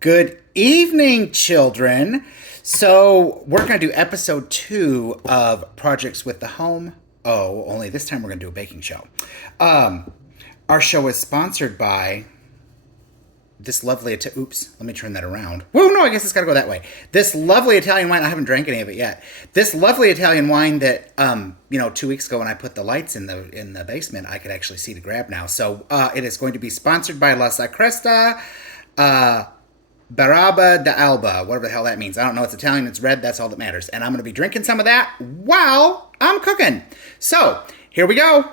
Good evening, children. So, we're going to do episode 2 of Projects with the Home. Oh, only this time we're going to do a baking show. Our show is sponsored by this lovely oops, let me turn that around. Whoa, no, I guess it's got to go that way. This lovely Italian wine, I haven't drank any of it yet. This lovely Italian wine that 2 weeks ago when I put the lights in the basement, I could actually see to grab now. So, it is going to be sponsored by La Sacresta Baraba d'Alba, whatever the hell that means. I don't know. It's Italian. It's red. That's all that matters. And I'm going to be drinking some of that while I'm cooking. So, here we go.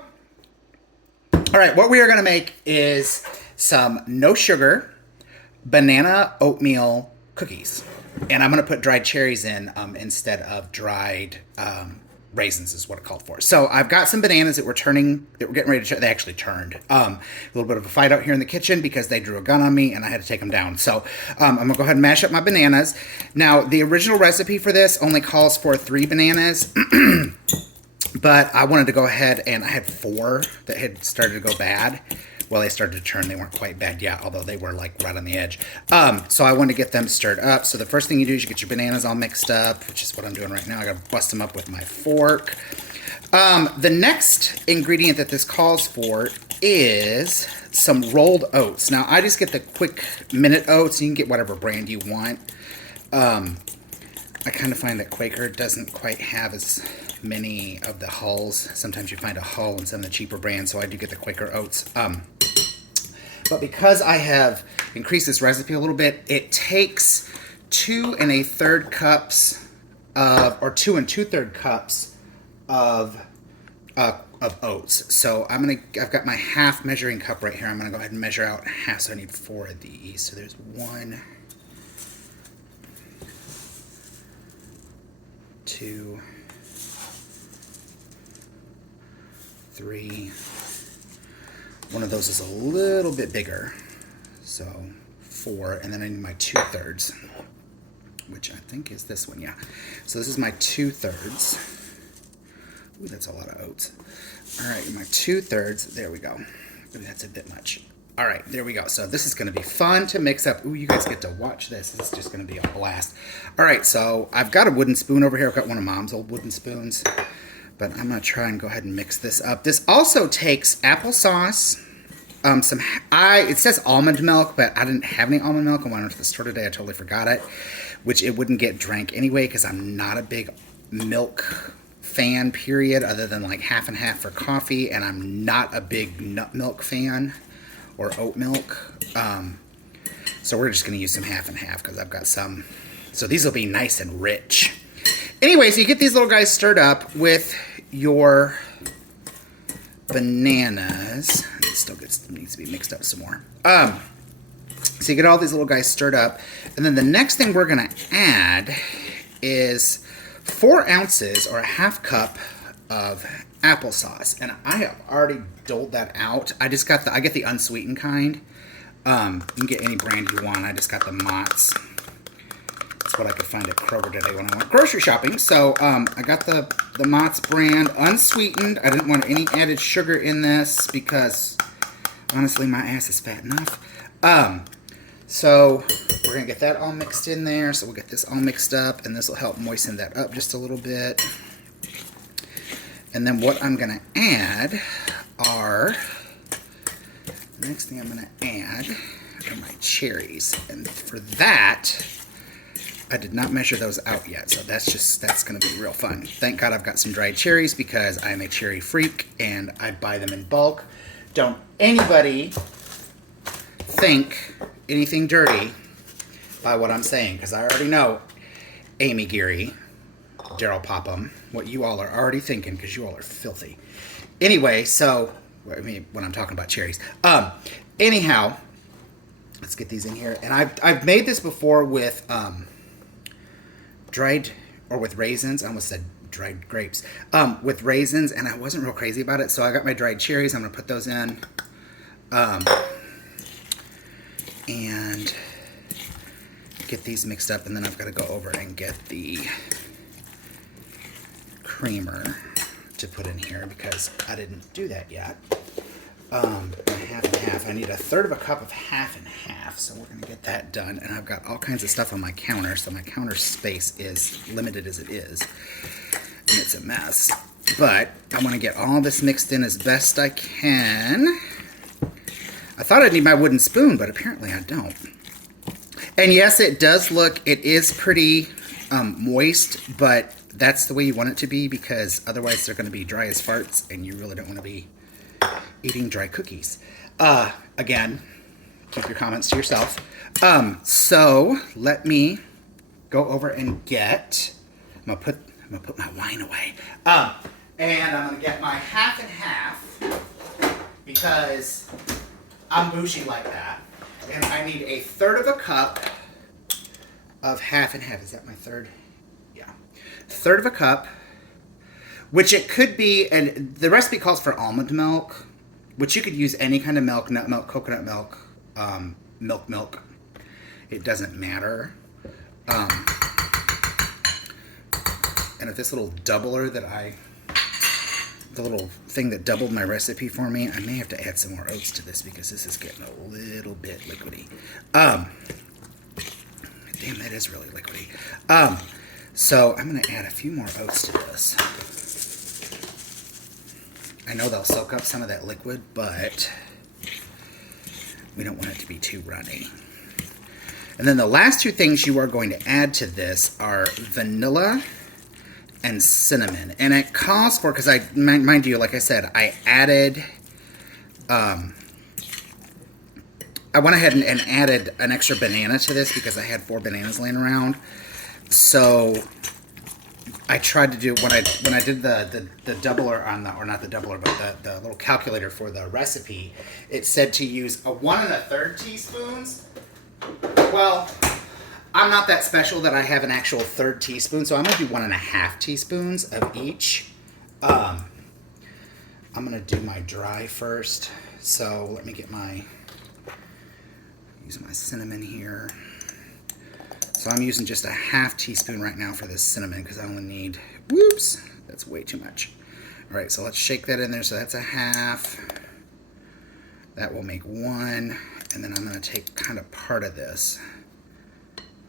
All right, what we are going to make is some no sugar banana oatmeal cookies. And I'm going to put dried cherries in instead of dried raisins is what it called for. So I've got some bananas that we're getting ready to they actually turned. A little bit of a fight out here in the kitchen because they drew a gun on me and I had to take them down. So I'm going to go ahead and mash up my bananas. Now, the original recipe for this only calls for 3 bananas. But I wanted to go ahead and I had 4 that had started to go bad. Well, they started to turn. They weren't quite bad yet, although they were like right on the edge. So I wanted to get them stirred up. So the first thing you do is you get your bananas all mixed up, which is what I'm doing right now. I got to bust them up with my fork. The next ingredient that this calls for is some rolled oats. Now, I just get the quick minute oats. You can get whatever brand you want. I kind of find that Quaker doesn't quite have as many of the hulls. Sometimes you find a hull in some of the cheaper brands, so I do get the Quaker oats. But because I have increased this recipe a little bit, it takes 2 1/3 cups or 2 2/3 cups of oats. So I've got my half measuring cup right here. I'm gonna go ahead and measure out half. So I need 4 of these. So there's 1, 2, 3. One of those is a little bit bigger, so 4, and then I need my 2/3, which I think is this one, yeah. So this is my 2/3. Ooh, that's a lot of oats. All right, my 2/3. There we go. Ooh, that's a bit much. All right, there we go. So this is going to be fun to mix up. Ooh, you guys get to watch this. This is just going to be a blast. All right, so I've got a wooden spoon over here. I've got one of Mom's old wooden spoons. But I'm going to try and go ahead and mix this up. This also takes applesauce. It says almond milk, but I didn't have any almond milk. And when I went to the store today, I totally forgot it. Which it wouldn't get drank anyway because I'm not a big milk fan, period, other than like half and half for coffee. And I'm not a big nut milk fan or oat milk. So we're just going to use some half and half because I've got some. So these will be nice and rich. Anyway, so you get these little guys stirred up with your bananas. It still needs to be mixed up some more. So you get all these little guys stirred up. And then the next thing we're going to add is 4 ounces or a half cup of applesauce. And I have already doled that out. I get the unsweetened kind. You can get any brand you want. I just got the Mott's. That's what I could find at Kroger today when I went grocery shopping. So I got the Mott's brand unsweetened. I didn't want any added sugar in this because honestly my ass is fat enough. So we're going to get that all mixed in there. So we'll get this all mixed up and this will help moisten that up just a little bit. And then what I'm going to add are, the next thing I'm going to add are my cherries. And for that, I did not measure those out yet, so that's going to be real fun. Thank God I've got some dried cherries because I'm a cherry freak and I buy them in bulk. Don't anybody think anything dirty by what I'm saying because I already know Amy Geary, Daryl Popham, what you all are already thinking because you all are filthy. Anyway, so, I mean, when I'm talking about cherries. Anyhow, let's get these in here. And I've made this before with dried, or with raisins. I almost said dried grapes. With raisins, and I wasn't real crazy about it. So I got my dried cherries. I'm going to put those in. And get these mixed up. And then I've got to go over and get the creamer to put in here because I didn't do that yet. half and half. I need 1/3 of a cup of half and half, so we're going to get that done. And I've got all kinds of stuff on my counter, so my counter space is limited as it is, and it's a mess. But I want to get all this mixed in as best I can. I thought I'd need my wooden spoon, but apparently I don't. And yes, it does look, it is pretty moist, but that's the way you want it to be, because otherwise they're going to be dry as farts, and you really don't want to be eating dry cookies. Again, keep your comments to yourself. So let me go over and get, I'm gonna put my wine away. And I'm gonna get my half and half, because I'm bougie like that. And I need 1/3 of a cup of half and half. Is that my third? Yeah. 1/3 of a cup, which it could be, and the recipe calls for almond milk, which you could use any kind of milk, nut milk, coconut milk, milk. It doesn't matter. And if this little doubler the little thing that doubled my recipe for me, I may have to add some more oats to this, because this is getting a little bit liquidy. Damn, that is really liquidy. So I'm going to add a few more oats to this. I know they'll soak up some of that liquid, but we don't want it to be too runny. And then the last two things you are going to add to this are vanilla and cinnamon. And it calls for, because mind you, like I said, I added, I went ahead and added an extra banana to this because I had 4 bananas laying around. So I tried to do, when I did the doubler on the, or not the doubler, but the little calculator for the recipe, it said to use 1 1/3 teaspoons. Well, I'm not that special that I have an actual 1/3 teaspoon, so I'm going to do 1 1/2 teaspoons of each. I'm going to do my dry first. So let me get use my cinnamon here. So I'm using just 1/2 teaspoon right now for this cinnamon, because I only need, whoops, that's way too much. All right, so let's shake that in there. So that's 1/2. That will make 1. And then I'm going to take kind of part of this.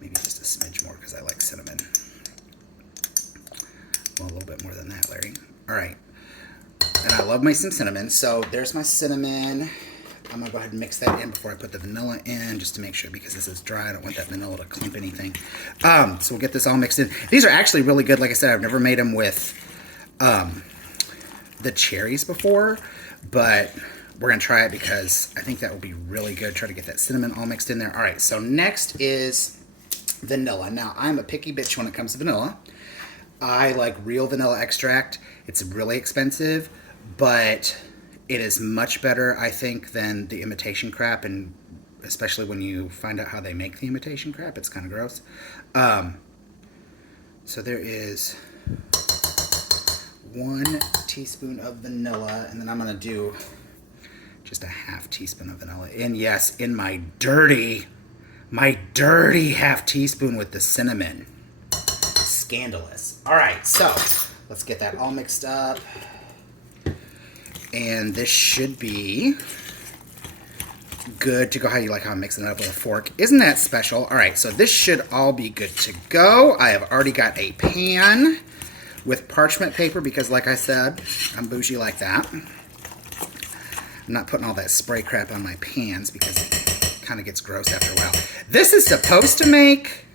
Maybe just a smidge more, because I like cinnamon. Well, a little bit more than that, Larry. All right. And I love me some cinnamon. So there's my cinnamon. I'm going to go ahead and mix that in before I put the vanilla in, just to make sure, because this is dry. I don't want that vanilla to clump anything. So we'll get this all mixed in. These are actually really good. Like I said, I've never made them with the cherries before, but we're going to try it because I think that will be really good. Try to get that cinnamon all mixed in there. All right, so next is vanilla. Now, I'm a picky bitch when it comes to vanilla. I like real vanilla extract. It's really expensive, but it is much better, I think, than the imitation crap, and especially when you find out how they make the imitation crap, it's kind of gross. So there is 1 teaspoon of vanilla, and then I'm going to do just 1/2 teaspoon of vanilla. And yes, in my dirty 1/2 teaspoon with the cinnamon. Scandalous. All right, so let's get that all mixed up. And this should be good to go. How you like how I'm mixing it up with a fork? Isn't that special? All right, so this should all be good to go. I have already got a pan with parchment paper, because like I said, I'm bougie like that. I'm not putting all that spray crap on my pans, because it kind of gets gross after a while. This is supposed to make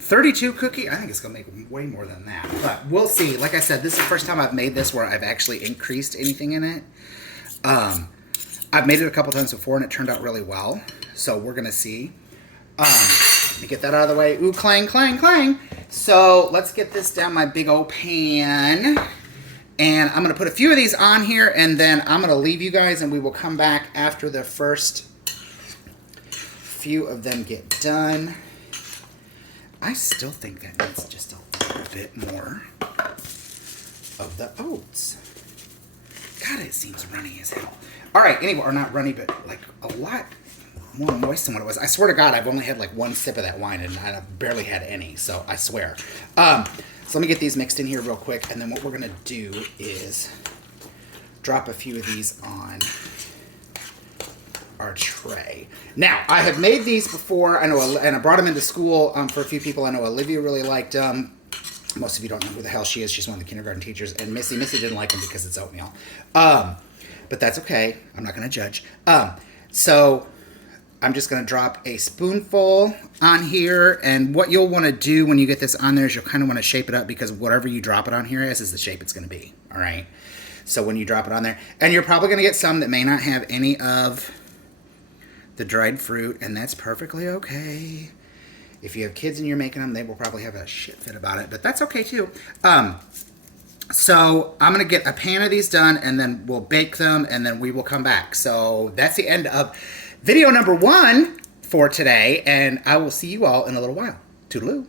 32 cookie. I think it's going to make way more than that, but we'll see. Like I said, this is the first time I've made this where I've actually increased anything in it. I've made it a couple times before, and it turned out really well, so we're going to see. Let me get that out of the way. Ooh, clang, clang, clang. So let's get this down my big old pan. And I'm going to put a few of these on here, and then I'm going to leave you guys, and we will come back after the first few of them get done. I still think that needs just a little bit more of the oats. God, it seems runny as hell. All right, anyway, or not runny, but like a lot more moist than what it was. I swear to God, I've only had like 1 sip of that wine, and I've barely had any, so I swear. So let me get these mixed in here real quick, and then what we're going to do is drop a few of these on our tray. Now, I have made these before. I know, and I brought them into school for a few people. I know Olivia really liked them. Most of you don't know who the hell she is. She's one of the kindergarten teachers. And Missy didn't like them because it's oatmeal. But that's okay. I'm not going to judge. So I'm just going to drop a spoonful on here. And what you'll want to do when you get this on there is you'll kind of want to shape it up, because whatever you drop it on here is the shape it's going to be. All right. So when you drop it on there, and you're probably going to get some that may not have any of the dried fruit, and that's perfectly okay. If you have kids and you're making them, they will probably have a shit fit about it, but that's okay too. So I'm going to get a pan of these done, and then we'll bake them, and then we will come back. So that's the end of video number 1 for today, and I will see you all in a little while. Toodaloo.